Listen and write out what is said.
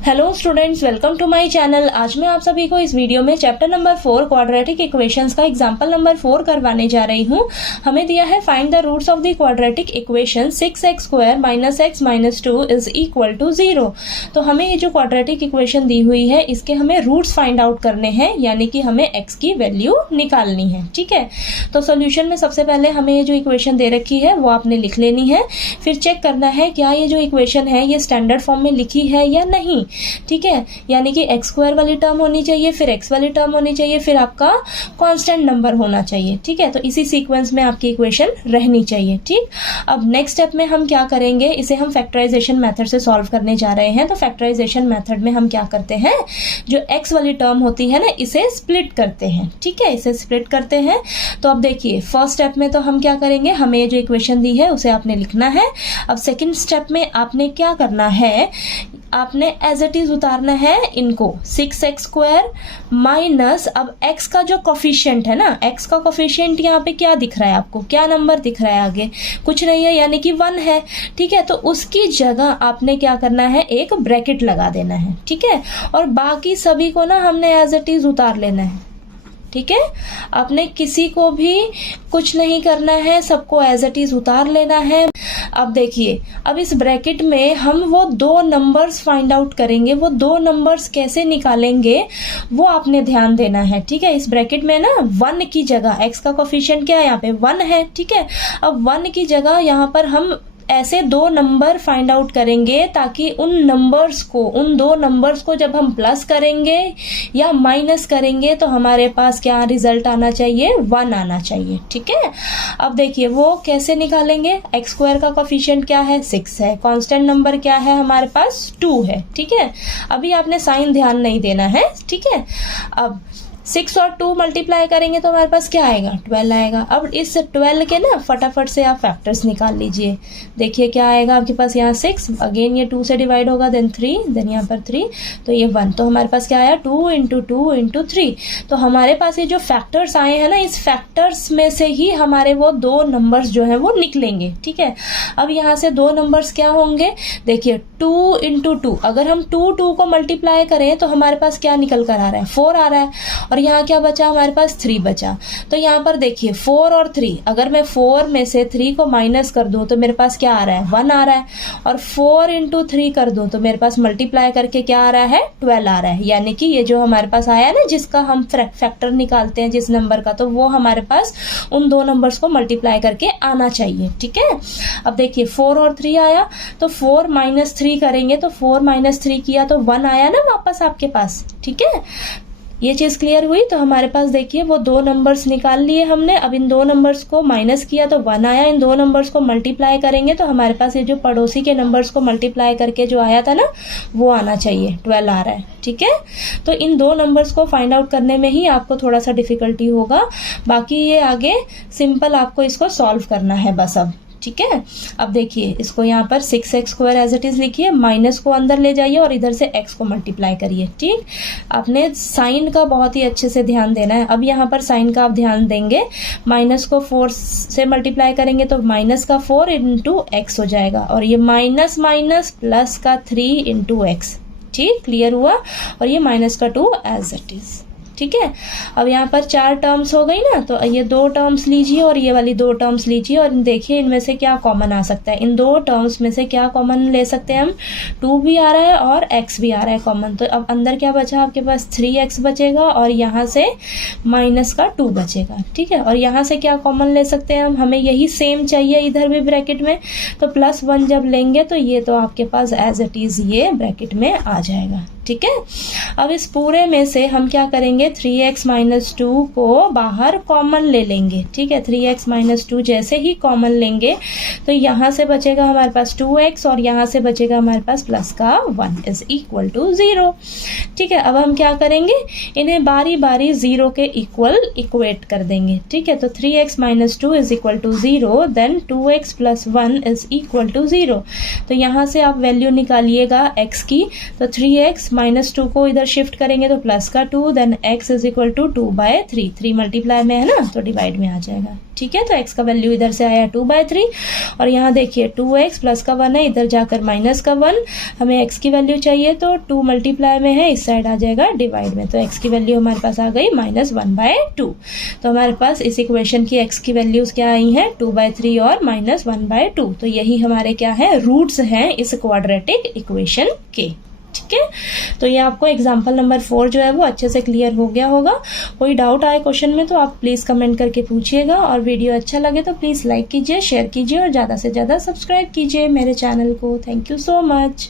Hello students, welcome to my channel. आज मैं आप सभी को इस वीडियो में चैप्टर नंबर 4 क्वाड्रेटिक इक्वेशंस का एग्जांपल नंबर 4 करवाने जा रही हूँ। हमें दिया है find the roots of the quadratic equation 6x square minus x minus 2 is equal to 0। तो हमें ये जो क्वाड्रेटिक इक्वेशन दी हुई है इसके हमें रूट्स फाइंड आउट करने हैं, यानी कि हमें x की वैल्यू निकालनी है। ठीक है, तो सोल्यूशन में सबसे पहले हमें ये जो इक्वेशन दे रखी है वो आपने लिख लेनी है। फिर चेक करना है क्या ये जो इक्वेशन है ये स्टैंडर्ड फॉर्म में लिखी है या नहीं। ठीक है, यानी कि एक्स स्क्वायर वाली टर्म होनी चाहिए, फिर एक्स वाली टर्म होनी चाहिए, फिर आपका कांस्टेंट नंबर होना चाहिए। ठीक है, तो इसी सीक्वेंस में आपकी इक्वेशन रहनी चाहिए। ठीक, अब नेक्स्ट स्टेप में हम क्या करेंगे, इसे हम फैक्टराइजेशन मेथड से सॉल्व करने जा रहे हैं। तो फैक्टराइजेशन मेथड में हम क्या करते हैं, जो एक्स वाली टर्म होती है ना इसे स्प्लिट करते हैं। ठीक है, इसे स्प्लिट करते हैं। तो अब देखिए फर्स्ट स्टेप में तो हम क्या करेंगे, हमें जो इक्वेशन दी है उसे आपने लिखना है। अब सेकेंड स्टेप में आपने क्या करना है, आपने एज इट इज उतारना है इनको 6x स्क्वायर माइनस, अब x का जो कोफिशिएंट है ना, x का कोफिशिएंट यहाँ पे क्या दिख रहा है आपको, क्या नंबर दिख रहा है, आगे कुछ नहीं है यानी कि 1 है। ठीक है, तो उसकी जगह आपने क्या करना है, एक ब्रैकेट लगा देना है। ठीक है, और बाकी सभी को ना हमने एज इट इज उतार लेना है। ठीक है, आपने किसी को भी कुछ नहीं करना है, सबको एज इट इज उतार लेना है। अब देखिए, अब इस ब्रैकेट में हम वो दो नंबर्स फाइंड आउट करेंगे। वो दो नंबर्स कैसे निकालेंगे वो आपने ध्यान देना है। ठीक है, इस ब्रैकेट में ना 1 की जगह, x का कोफिशिएंट क्या है यहाँ पे 1 है। ठीक है, अब 1 की जगह यहाँ पर हम ऐसे दो नंबर फाइंड आउट करेंगे ताकि उन दो नंबर्स को जब हम प्लस करेंगे या माइनस करेंगे तो हमारे पास क्या रिजल्ट आना चाहिए, 1 आना चाहिए। ठीक है, अब देखिए वो कैसे निकालेंगे, एक्स स्क्वायर का कोफिशिएंट क्या है 6 है, कांस्टेंट नंबर क्या है हमारे पास 2 है। ठीक है, अभी आपने साइन ध्यान नहीं देना है। ठीक है, अब 6 और 2 मल्टीप्लाई करेंगे तो हमारे पास क्या आएगा, 12 आएगा। अब इस 12 के ना फटाफट से आप फैक्टर्स निकाल लीजिए। देखिए क्या आएगा आपके पास, यहाँ 6, अगेन ये 2 से डिवाइड होगा, देन 3, देन यहाँ पर 3, तो ये 1। तो हमारे पास क्या आया, 2 इंटू 2 इंटू 3। तो हमारे पास ये जो फैक्टर्स आए हैं ना, इस फैक्टर्स में से ही हमारे वो दो नंबर्स जो है वो निकलेंगे। ठीक है, अब यहाँ से दो नंबर्स क्या होंगे, देखिए 2 इंटू 2, अगर हम 2 को मल्टीप्लाई करें तो हमारे पास क्या निकल कर आ रहा है, 4 आ रहा है। और यहाँ क्या बचा, हमारे पास 3 बचा। तो यहाँ पर देखिए 4 और 3, अगर मैं 4 में से 3 को माइनस कर दूं तो मेरे पास क्या आ रहा है, 1 आ रहा है। और 4 इंटू 3 कर दूं तो मेरे पास मल्टीप्लाई करके क्या आ रहा है, 12 आ रहा है। यानी कि ये जो हमारे पास आया ना, जिसका हम फैक्टर निकालते हैं जिस नंबर का, तो वो हमारे पास उन दो नंबर्स को मल्टीप्लाई करके आना चाहिए। ठीक है, अब देखिए 4 और 3 आया, तो 4 माइनस 3 करेंगे तो 4 माइनस 3 किया तो 1 आया ना वापस आपके पास। ठीक है, ये चीज क्लियर हुई। तो हमारे पास देखिए वो दो नंबर्स निकाल लिए हमने। अब इन दो नंबर्स को माइनस किया तो 1 आया, इन दो नंबर्स को मल्टीप्लाई करेंगे तो हमारे पास ये जो पड़ोसी के नंबर्स को मल्टीप्लाई करके जो आया था ना वो आना चाहिए, 12 आ रहा है। ठीक है, तो इन दो नंबर्स को फाइंड आउट करने में ही आपको थोड़ा सा डिफिकल्टी होगा, बाकी ये आगे सिंपल आपको इसको सॉल्व करना है बस अब। ठीक है, अब देखिए इसको यहाँ पर 6x square as it is लिखिए, माइनस को अंदर ले जाइए और इधर से x को मल्टीप्लाई करिए। ठीक, आपने साइन का बहुत ही अच्छे से ध्यान देना है। अब यहाँ पर साइन का आप ध्यान देंगे, माइनस को 4 से मल्टीप्लाई करेंगे तो माइनस का 4 इंटू एक्स हो जाएगा, और ये माइनस माइनस प्लस का 3 इंटू एक्स। ठीक, क्लियर हुआ। और ये माइनस का 2 एज इट इज। ठीक है, अब यहाँ पर 4 टर्म्स हो गई ना, तो ये 2 टर्म्स लीजिए और ये वाली 2 टर्म्स लीजिए और देखिए इनमें से क्या कॉमन आ सकता है। इन दो टर्म्स में से क्या कॉमन ले सकते हैं हम, 2 भी आ रहा है और x भी आ रहा है कॉमन। तो अब अंदर क्या बचा आपके पास, 3x बचेगा और यहाँ से माइनस का 2 बचेगा। ठीक है, और यहाँ से क्या कॉमन ले सकते हैं हम, हमें यही सेम चाहिए इधर भी ब्रैकेट में, तो +1 जब लेंगे तो ये तो आपके पास एज इट इज ये ब्रैकेट में आ जाएगा। ठीक है, अब इस पूरे में से हम क्या करेंगे, 3x माइनस 2 को बाहर कॉमन ले लेंगे। ठीक है, 3x माइनस 2 जैसे ही कॉमन लेंगे तो यहाँ से बचेगा हमारे पास 2x और यहाँ से बचेगा हमारे पास प्लस का 1 इज इक्वल टू 0। ठीक है, अब हम क्या करेंगे, इन्हें बारी बारी 0 के इक्वल इक्वेट कर देंगे। ठीक है, तो 3x minus 2 is equal to 0, then 2x plus 1 is equal to 0। तो यहाँ से आप वैल्यू निकालिएगा x की, तो 3x -2 को इधर शिफ्ट करेंगे तो प्लस का 2, then x is equal to 2/3, 3 multiply में है ना तो डिवाइड में आ जाएगा। ठीक है, तो x का वैल्यू इधर से आया 2/3 और यहाँ देखिए 2x प्लस का 1 है, इधर जाकर माइनस का 1, हमें x की वैल्यू चाहिए तो 2 मल्टीप्लाई में है, इस साइड आ जाएगा डिवाइड में, तो x की वैल्यू हमारे पास आ गई -1/2। तो हमारे पास इस इक्वेशन की x की वैल्यूज क्या आई हैं 2/3 और -1/2। तो यही हमारे क्या है रूट्स हैं इस क्वाड्रेटिक इक्वेशन के। ठीक है, तो ये आपको एग्जाम्पल नंबर 4 जो है वो अच्छे से क्लियर हो गया होगा। कोई डाउट आए क्वेश्चन में तो आप प्लीज़ कमेंट करके पूछिएगा, और वीडियो अच्छा लगे तो प्लीज़ लाइक कीजिए, शेयर कीजिए और ज़्यादा से ज़्यादा सब्सक्राइब कीजिए मेरे चैनल को। Thank you so much.